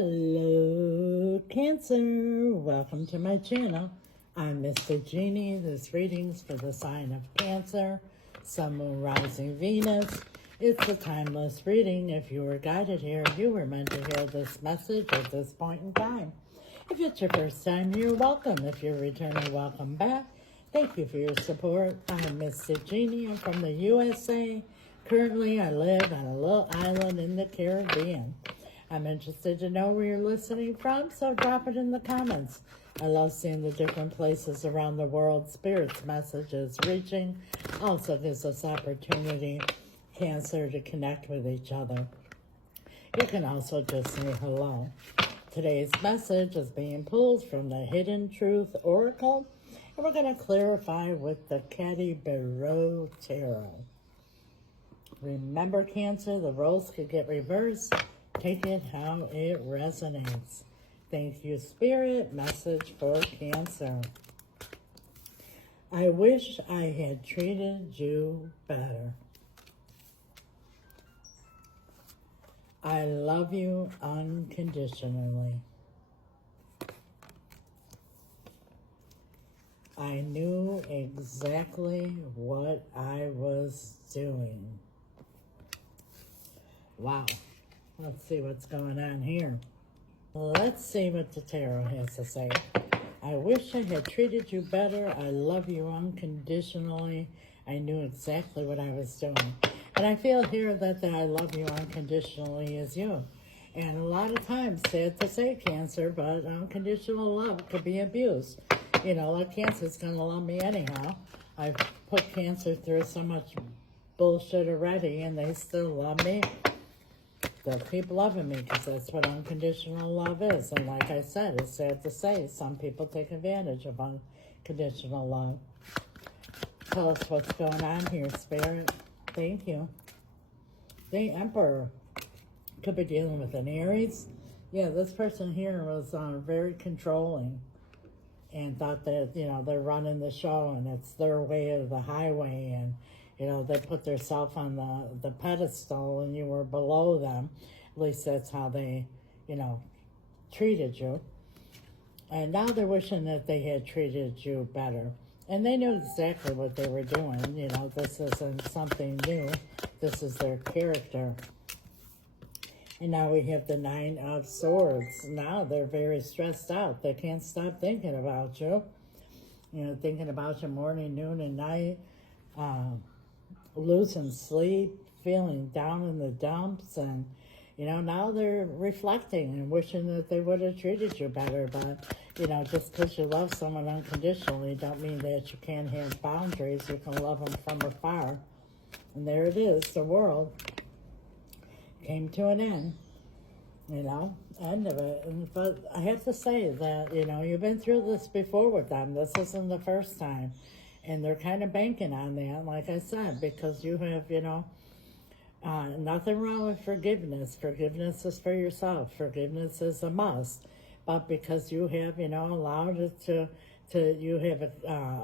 Hello, Cancer. Welcome to my channel. I'm Mr. Jeanne. This reading's for the sign of Cancer, Sun, Moon, Rising, Venus. It's a timeless reading. If you were guided here, you were meant to hear this message at this point in time. If it's your first time, you're welcome. If you're returning, welcome back. Thank you for your support. I'm Mr. Jeanne. I'm from the USA. Currently, I live on a little island in the Caribbean. I'm interested to know where you're listening from, so drop it in the comments. I love seeing the different places around the world Spirit's message is reaching. Also gives us opportunity, Cancer, to connect with each other. You can also just say hello. Today's message is being pulled from the Hidden Truth Oracle, and we're going to clarify with the Caddy Barreau Tarot. Remember, Cancer, the roles could get reversed. Take it how it resonates. Thank you, Spirit. Message for Cancer. I wish I had treated you better. I love you unconditionally. I knew exactly what I was doing. Wow. Let's see what's going on here. Let's see what the tarot has to say. I wish I had treated you better. I love you unconditionally. I knew exactly what I was doing. And I feel here that the I love you unconditionally is you. And a lot of times, sad to say, Cancer, but unconditional love could be abused. You know, like Cancer's going to love me anyhow. I've put Cancer through so much bullshit already, and they still love me. They'll keep loving me because that's what unconditional love is. And like I said, it's sad to say, some people take advantage of unconditional love. Tell us what's going on here, Spirit. Thank you. The Emperor could be dealing with an Aries. Yeah, this person here was very controlling and thought that, you know, they're running the show and it's their way of the highway, and you know, they put themselves on the pedestal and you were below them. At least that's how they, you know, treated you. And now they're wishing that they had treated you better. And they knew exactly what they were doing. You know, this isn't something new. This is their character. And now we have the Nine of Swords. Now they're very stressed out. They can't stop thinking about you. You know, thinking about you morning, noon, and night. Losing sleep, feeling down in the dumps, and you know, now they're reflecting and wishing that they would have treated you better. But you know, just because you love someone unconditionally don't mean that you can't have boundaries. You can love them from afar. And there it is, the world came to an end, you know, end of it. But I have to say that, you know, you've been through this before with them. This isn't the first time. And they're kind of banking on that, like I said, because you have, you know, nothing wrong with forgiveness. Forgiveness is for yourself. Forgiveness is a must. But because you have, you know, allowed it you have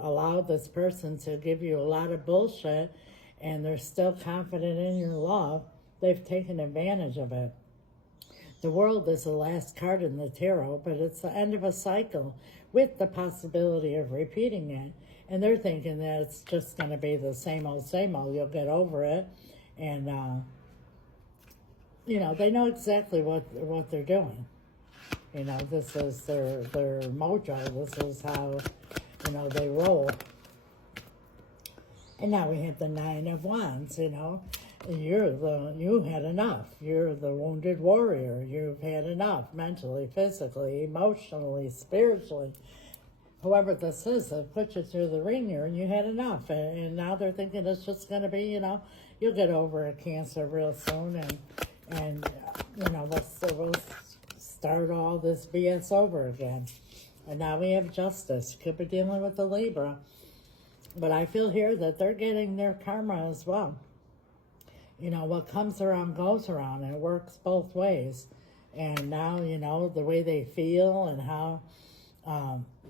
allowed this person to give you a lot of bullshit, and they're still confident in your love, they've taken advantage of it. The World is the last card in the tarot, but it's the end of a cycle with the possibility of repeating it. And they're thinking that it's just going to be the same old, you'll get over it. And, you know, they know exactly what they're doing. You know, this is their mojo. This is how, you know, they roll. And now we have the Nine of Wands, you know. You had enough. You're the wounded warrior. You've had enough mentally, physically, emotionally, spiritually. Whoever this is that put you through the ringer, and you had enough. And now they're thinking it's just going to be, you know, you'll get over a Cancer real soon. And you know, we'll start all this BS over again. And now we have Justice. Could be dealing with the Libra. But I feel here that they're getting their karma as well. You know, what comes around goes around, and it works both ways. And now, you know, the way they feel and how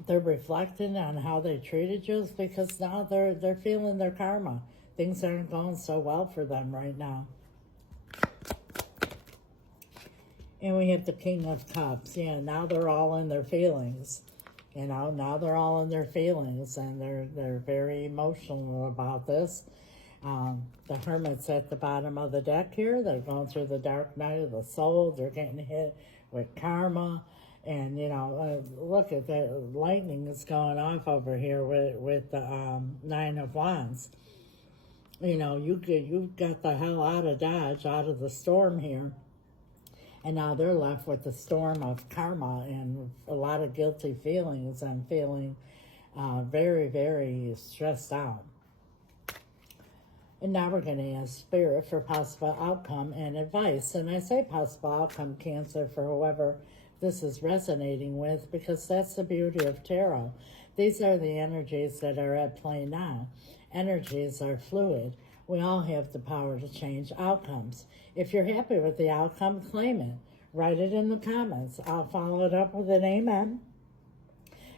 they're reflecting on how they treated you is because now they're feeling their karma. Things aren't going so well for them right now. And we have the King of Cups. Yeah, now they're all in their feelings. You know, now they're all in their feelings, and they're very emotional about this. The Hermit's at the bottom of the deck here. They're going through the dark night of the soul. They're getting hit with karma. And, you know, look at that. Lightning is going off over here with the Nine of Wands. You know, you got the hell out of Dodge, out of the storm here. And now they're left with the storm of karma and a lot of guilty feelings and feeling very, very stressed out. And now we're going to ask Spirit for possible outcome and advice. And I say possible outcome, Cancer, for whoever this is resonating with, because that's the beauty of tarot. These are the energies that are at play now. Energies are fluid. We all have the power to change outcomes. If you're happy with the outcome, claim it. Write it in the comments. I'll follow it up with an amen.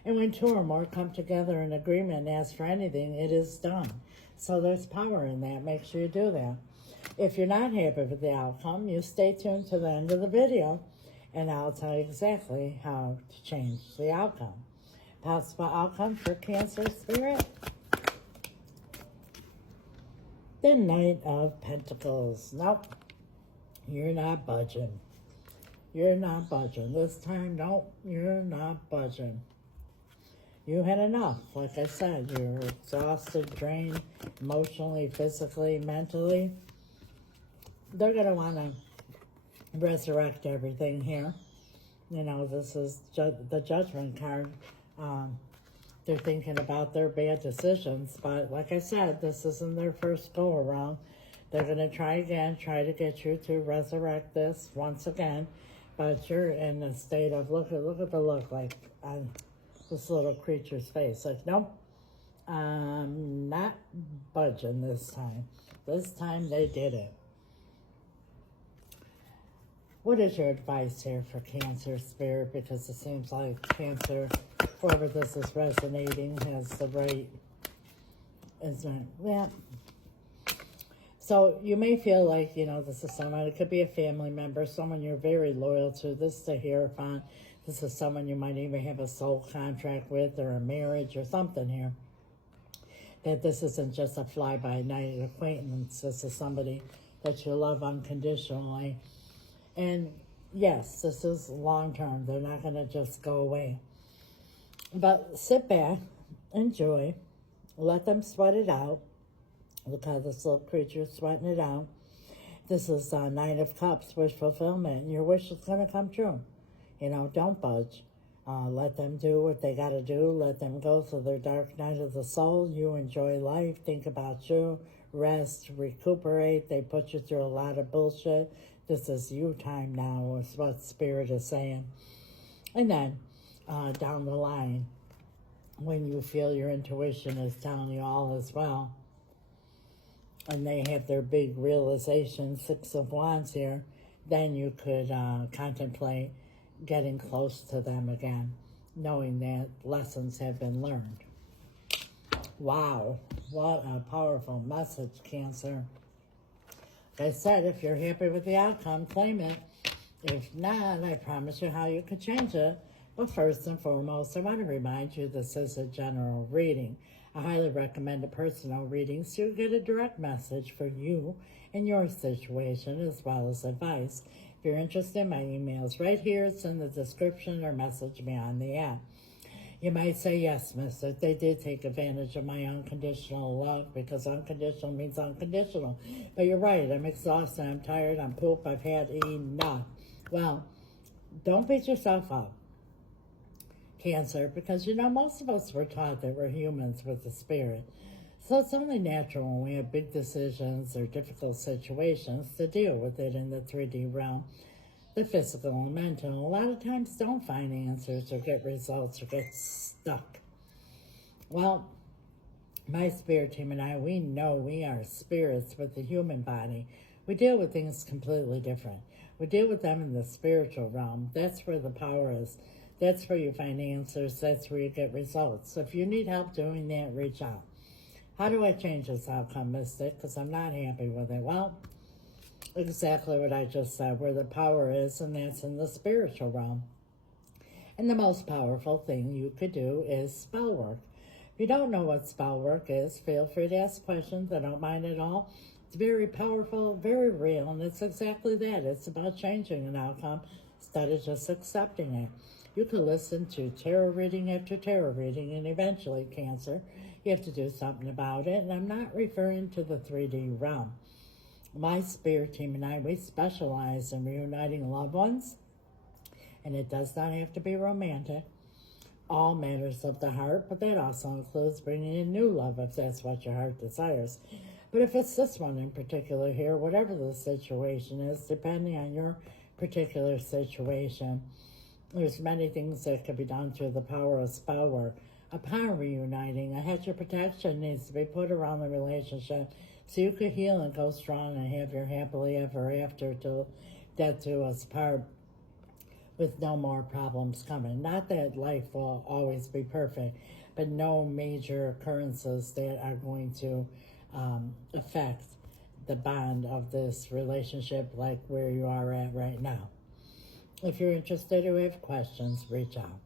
And when two or more come together in agreement and ask for anything, it is done. So there's power in that. Make sure you do that. If you're not happy with the outcome, you stay tuned to the end of the video, and I'll tell you exactly how to change the outcome. Possible outcome for Cancer, Spirit. The Knight of Pentacles. Nope. You're not budging. You're not budging. This time, nope, you're not budging. You had enough. Like I said, you're exhausted, drained, emotionally, physically, mentally. They're going to want to resurrect everything here. You know, this is the Judgment card. They're thinking about their bad decisions. But like I said, this isn't their first go-around. They're going to try again, try to get you to resurrect this once again. But you're in a state of, look at the look like on this little creature's face. Like, nope, I'm not budging this time. This time they did it. What is your advice here for Cancer, Spirit? Because it seems like Cancer, whoever this is resonating, has the right, yeah. So you may feel like, you know, this is someone, it could be a family member, someone you're very loyal to. This is a Hierophant. This is someone you might even have a soul contract with, or a marriage or something here. That this isn't just a fly-by-night acquaintance. This is somebody that you love unconditionally. And yes, this is long-term. They're not going to just go away. But sit back, enjoy, let them sweat it out. Look how this little creature is sweating it out. This is Nine of Cups, wish fulfillment. Your wish is going to come true. You know, don't budge. Let them do what they got to do. Let them go through their dark night of the soul. You enjoy life. Think about you. Rest. Recuperate. They put you through a lot of bullshit. This is you time now, is what Spirit is saying. And then down the line, when you feel your intuition is telling you all is well, and they have their big realization, Six of Wands here, then you could contemplate getting close to them again, knowing that lessons have been learned. Wow, what a powerful message, Cancer. Like I said, if you're happy with the outcome, claim it. If not, I promise you how you could change it. But first and foremost, I want to remind you this is a general reading. I highly recommend a personal reading so you get a direct message for you and your situation, as well as advice. If you're interested, my email is right here. It's in the description, or message me on the app. You might say, yes, mister, they did take advantage of my unconditional love, because unconditional means unconditional. But you're right, I'm exhausted, I'm tired, I'm poop, I've had enough. Well, don't beat yourself up, Cancer, because, you know, most of us were taught that we're humans with a spirit. So it's only natural when we have big decisions or difficult situations to deal with it in the 3D realm. The physical and mental, a lot of times don't find answers or get results or get stuck. Well, my spirit team and I, we know we are spirits with the human body. We deal with things completely different. We deal with them in the spiritual realm. That's where the power is. That's where you find answers. That's where you get results. So if you need help doing that, reach out. How do I change this outcome, Mystic? Because I'm not happy with it. Well, Exactly what I just said, where the power is, and that's in the spiritual realm. And the most powerful thing you could do is spell work. If you don't know what spell work is, feel free to ask questions. I don't mind at all. It's very powerful, very real, and it's exactly that. It's about changing an outcome instead of just accepting it. You can listen to tarot reading after tarot reading, and eventually, Cancer, you have to do something about it. And I'm not referring to the 3D realm. My spirit team and I, we specialize in reuniting loved ones, and it does not have to be romantic. All matters of the heart, but that also includes bringing in new love if that's what your heart desires. But if it's this one in particular here, whatever the situation is, depending on your particular situation, there's many things that can be done through the power of spell work. Upon reuniting, a hedge of protection needs to be put around the relationship so you could heal and go strong and have your happily ever after till death do us part, with no more problems coming. Not that life will always be perfect, but no major occurrences that are going to affect the bond of this relationship like where you are at right now. If you're interested or have questions, reach out.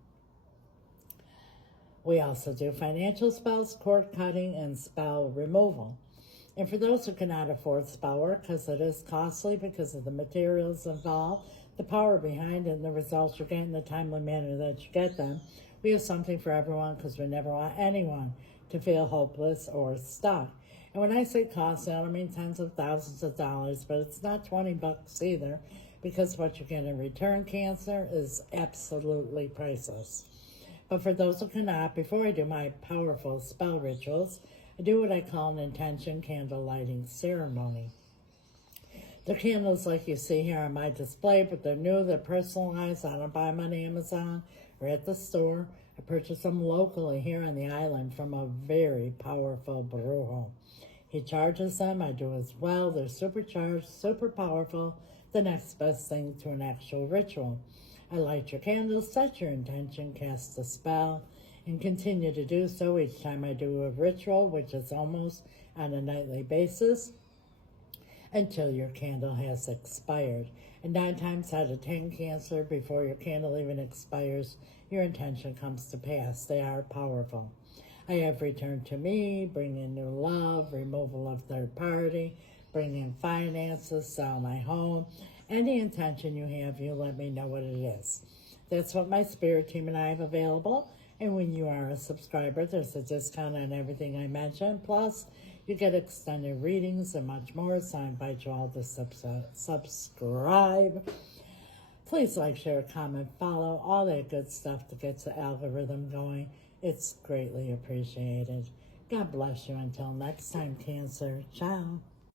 We also do financial spells, cord cutting, and spell removal. And for those who cannot afford spell work, because it is costly because of the materials involved, the power behind it, and the results you get in the timely manner that you get them, we have something for everyone, because we never want anyone to feel hopeless or stuck. And when I say costly, I don't mean tens of thousands of dollars, but it's not $20 either, because what you get in return, Cancer, is absolutely priceless. But for those who cannot, before I do my powerful spell rituals, I do what I call an intention candle lighting ceremony. The candles like you see here on my display, but they're new, they're personalized. I don't buy them on Amazon or at the store. I purchase them locally here on the island from a very powerful brujo. He charges them, I do as well. They're supercharged, super powerful, the next best thing to an actual ritual. I light your candles, set your intention, cast a spell, and continue to do so each time I do a ritual, which is almost on a nightly basis, until your candle has expired. And 9 times out of 10, Cancer, before your candle even expires, your intention comes to pass. They are powerful. I have return to me, bring in new love, removal of third party, bring in finances, sell my home. Any intention you have, you let me know what it is. That's what my spirit team and I have available. And when you are a subscriber, there's a discount on everything I mentioned. Plus, you get extended readings and much more. So I invite you all to subscribe. Please like, share, comment, follow, all that good stuff to get the algorithm going. It's greatly appreciated. God bless you. Until next time, Cancer. Ciao.